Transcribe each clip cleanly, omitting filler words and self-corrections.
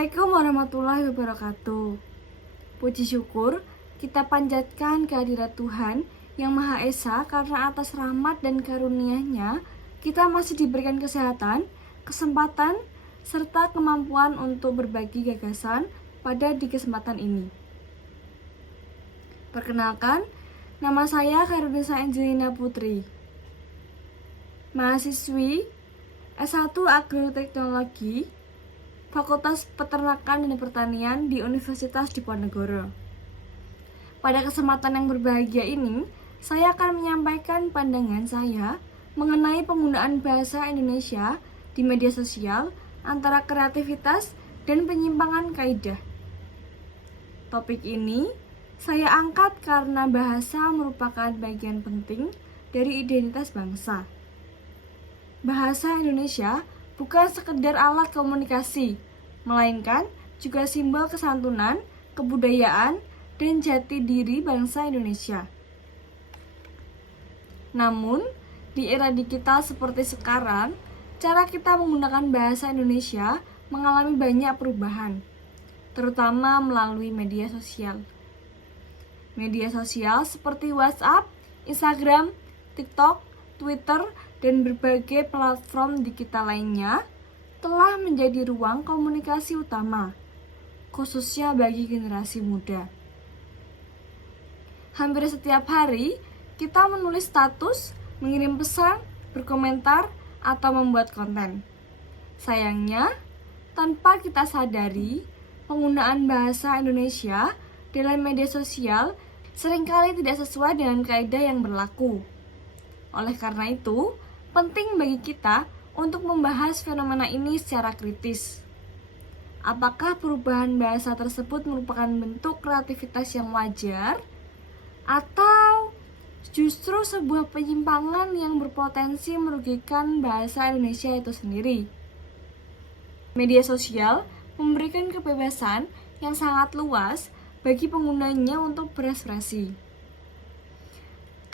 Assalamualaikum warahmatullahi wabarakatuh. Puji syukur kita panjatkan kehadirat Tuhan yang Maha Esa karena atas rahmat dan karunia-Nya kita masih diberikan kesehatan, kesempatan, serta kemampuan untuk berbagi gagasan di kesempatan ini. Perkenalkan, nama saya Khairunisa Angelina Putri, mahasiswi S1 Agroteknologi Fakultas Peternakan dan Pertanian di Universitas Diponegoro. Pada kesempatan yang berbahagia ini, saya akan menyampaikan pandangan saya mengenai penggunaan bahasa Indonesia di media sosial antara kreativitas dan penyimpangan kaidah. Topik ini saya angkat karena bahasa merupakan bagian penting dari identitas bangsa. Bahasa Indonesia bukan sekedar alat komunikasi, melainkan juga simbol kesantunan, kebudayaan, dan jati diri bangsa Indonesia. Namun, di era digital seperti sekarang, cara kita menggunakan bahasa Indonesia mengalami banyak perubahan, terutama melalui media sosial. Media sosial seperti WhatsApp, Instagram, TikTok, Twitter, dan berbagai platform digital lainnya telah menjadi ruang komunikasi utama, khususnya bagi generasi muda. Hampir setiap hari, kita menulis status, mengirim pesan, berkomentar, atau membuat konten. Sayangnya, tanpa kita sadari, penggunaan bahasa Indonesia dalam media sosial seringkali tidak sesuai dengan kaidah yang berlaku. Oleh karena itu, penting bagi kita untuk membahas fenomena ini secara kritis. Apakah perubahan bahasa tersebut merupakan bentuk kreativitas yang wajar, atau justru sebuah penyimpangan yang berpotensi merugikan bahasa Indonesia itu sendiri? Media sosial memberikan kebebasan yang sangat luas bagi penggunanya untuk berekspresi.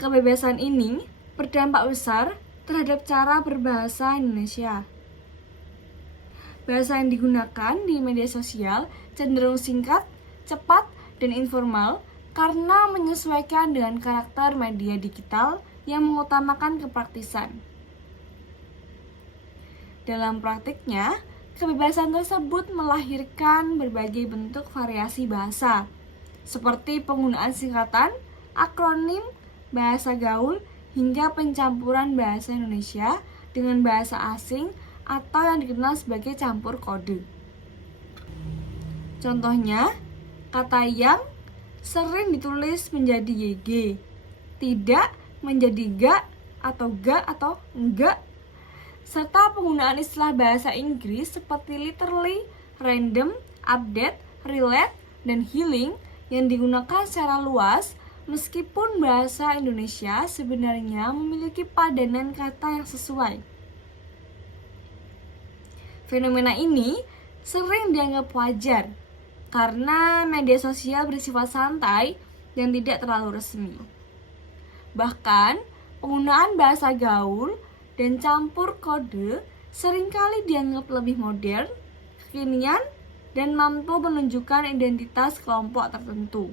Kebebasan ini berdampak besar terhadap cara berbahasa Indonesia. Bahasa yang digunakan di media sosial cenderung singkat, cepat, dan informal karena menyesuaikan dengan karakter media digital yang mengutamakan kepraktisan. Dalam praktiknya, kebebasan tersebut melahirkan berbagai bentuk variasi bahasa, seperti penggunaan singkatan, akronim, bahasa gaul, hingga pencampuran bahasa Indonesia dengan bahasa asing atau yang dikenal sebagai campur kode. Contohnya, kata yang sering ditulis menjadi YG, tidak menjadi ga atau enggak, serta penggunaan istilah bahasa Inggris seperti literally, random, update, relate, dan healing yang digunakan secara luas. Meskipun bahasa Indonesia sebenarnya memiliki padanan kata yang sesuai. Fenomena ini sering dianggap wajar karena media sosial bersifat santai dan tidak terlalu resmi. Bahkan, penggunaan bahasa gaul dan campur kode seringkali dianggap lebih modern, kekinian, dan mampu menunjukkan identitas kelompok tertentu.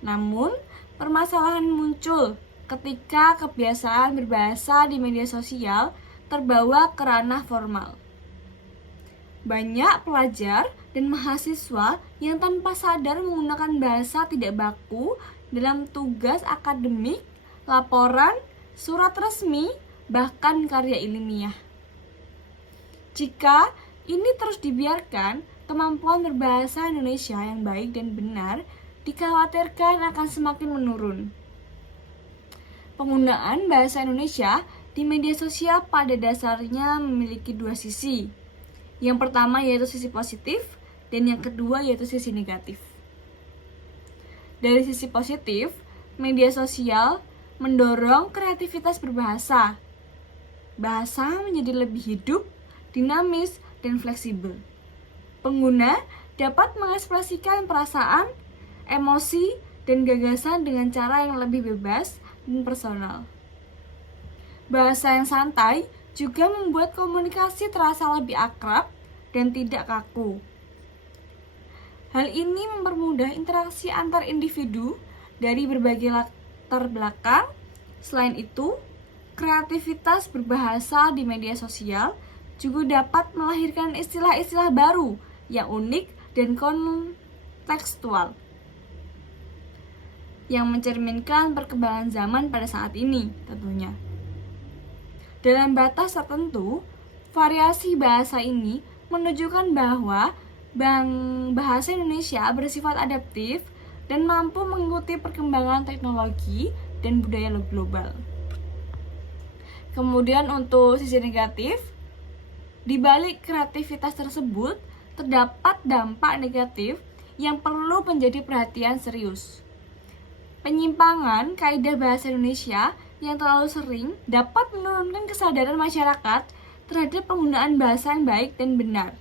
Namun, permasalahan muncul ketika kebiasaan berbahasa di media sosial terbawa ke ranah formal. Banyak pelajar dan mahasiswa yang tanpa sadar menggunakan bahasa tidak baku dalam tugas akademik, laporan, surat resmi, bahkan karya ilmiah. Jika ini terus dibiarkan, kemampuan berbahasa Indonesia yang baik dan benar dikhawatirkan akan semakin menurun. Penggunaan bahasa Indonesia di media sosial pada dasarnya memiliki dua sisi. Yang pertama yaitu sisi positif, dan yang kedua yaitu sisi negatif. Dari sisi positif, media sosial mendorong kreativitas berbahasa. Bahasa menjadi lebih hidup, dinamis, dan fleksibel. Pengguna dapat mengekspresikan perasaan, emosi, dan gagasan dengan cara yang lebih bebas dan personal. Bahasa yang santai juga membuat komunikasi terasa lebih akrab dan tidak kaku. Hal ini mempermudah interaksi antar individu dari berbagai latar belakang. Selain itu, kreativitas berbahasa di media sosial juga dapat melahirkan istilah-istilah baru yang unik dan kontekstual, yang mencerminkan perkembangan zaman pada saat ini tentunya. Dalam batas tertentu, variasi bahasa ini menunjukkan bahwa bahasa Indonesia bersifat adaptif dan mampu mengikuti perkembangan teknologi dan budaya global. Kemudian untuk sisi negatif, di balik kreativitas tersebut terdapat dampak negatif yang perlu menjadi perhatian serius. Penyimpangan kaidah bahasa Indonesia yang terlalu sering dapat menurunkan kesadaran masyarakat terhadap penggunaan bahasa yang baik dan benar.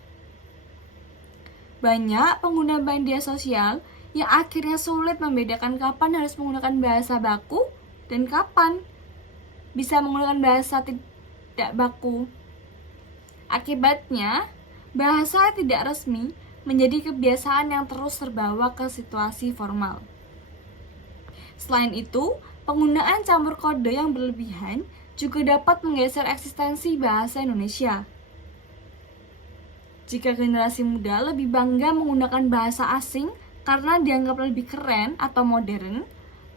Banyak pengguna media sosial yang akhirnya sulit membedakan kapan harus menggunakan bahasa baku dan kapan bisa menggunakan bahasa tidak baku. Akibatnya, bahasa tidak resmi menjadi kebiasaan yang terus terbawa ke situasi formal. Selain itu, penggunaan campur kode yang berlebihan juga dapat menggeser eksistensi bahasa Indonesia. Jika generasi muda lebih bangga menggunakan bahasa asing karena dianggap lebih keren atau modern,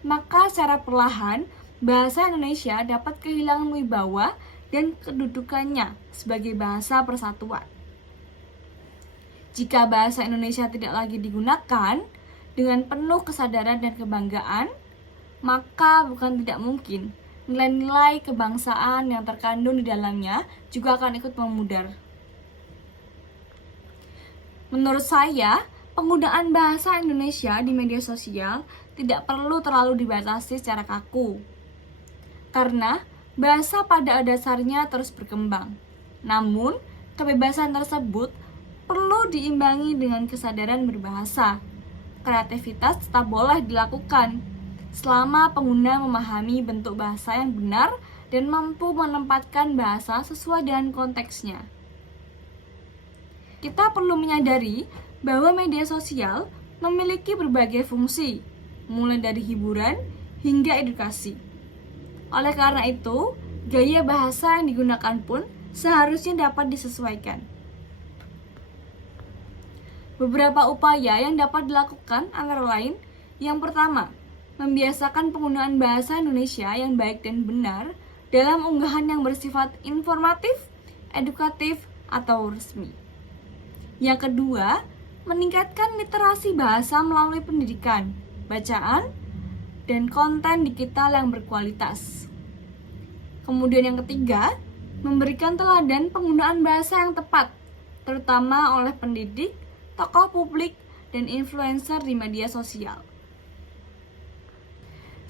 maka secara perlahan bahasa Indonesia dapat kehilangan wibawa dan kedudukannya sebagai bahasa persatuan. Jika bahasa Indonesia tidak lagi digunakan dengan penuh kesadaran dan kebanggaan, maka bukan tidak mungkin nilai-nilai kebangsaan yang terkandung di dalamnya juga akan ikut memudar. Menurut saya, penggunaan bahasa Indonesia di media sosial tidak perlu terlalu dibatasi secara kaku. Karena bahasa pada dasarnya terus berkembang. Namun, kebebasan tersebut perlu diimbangi dengan kesadaran berbahasa. Kreativitas tetap boleh dilakukan selama pengguna memahami bentuk bahasa yang benar dan mampu menempatkan bahasa sesuai dengan konteksnya. Kita perlu menyadari bahwa media sosial memiliki berbagai fungsi, mulai dari hiburan hingga edukasi. Oleh karena itu, gaya bahasa yang digunakan pun seharusnya dapat disesuaikan. Beberapa upaya yang dapat dilakukan antara lain, yang pertama, membiasakan penggunaan bahasa Indonesia yang baik dan benar dalam unggahan yang bersifat informatif, edukatif, atau resmi. Yang kedua, meningkatkan literasi bahasa melalui pendidikan, bacaan, dan konten digital yang berkualitas. Kemudian yang ketiga, memberikan teladan penggunaan bahasa yang tepat, terutama oleh pendidik, tokoh publik, dan influencer di media sosial.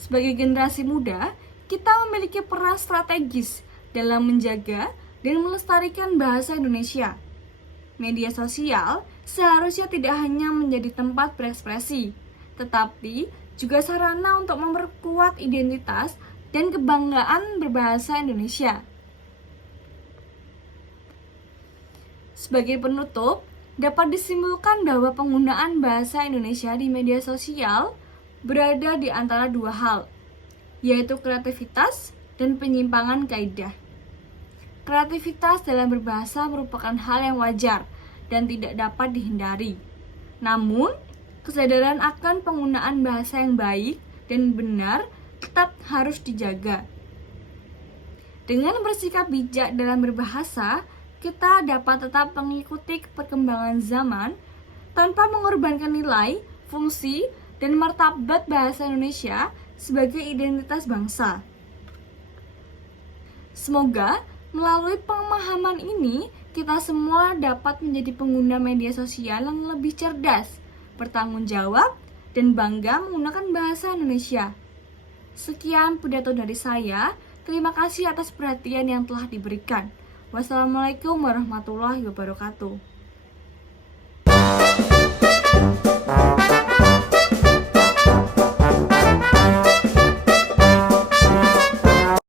Sebagai generasi muda, kita memiliki peran strategis dalam menjaga dan melestarikan bahasa Indonesia. Media sosial seharusnya tidak hanya menjadi tempat berekspresi, tetapi juga sarana untuk memperkuat identitas dan kebanggaan berbahasa Indonesia. Sebagai penutup, dapat disimpulkan bahwa penggunaan bahasa Indonesia di media sosial berada di antara dua hal, yaitu kreativitas dan penyimpangan kaidah. Kreativitas dalam berbahasa merupakan hal yang wajar dan tidak dapat dihindari. Namun, kesadaran akan penggunaan bahasa yang baik dan benar tetap harus dijaga. Dengan bersikap bijak dalam berbahasa, kita dapat tetap mengikuti perkembangan zaman tanpa mengorbankan nilai, fungsi, dan martabat bahasa Indonesia sebagai identitas bangsa. Semoga melalui pemahaman ini, kita semua dapat menjadi pengguna media sosial yang lebih cerdas, bertanggung jawab, dan bangga menggunakan bahasa Indonesia. Sekian pidato dari saya. Terima kasih atas perhatian yang telah diberikan. Wassalamualaikum warahmatullahi wabarakatuh.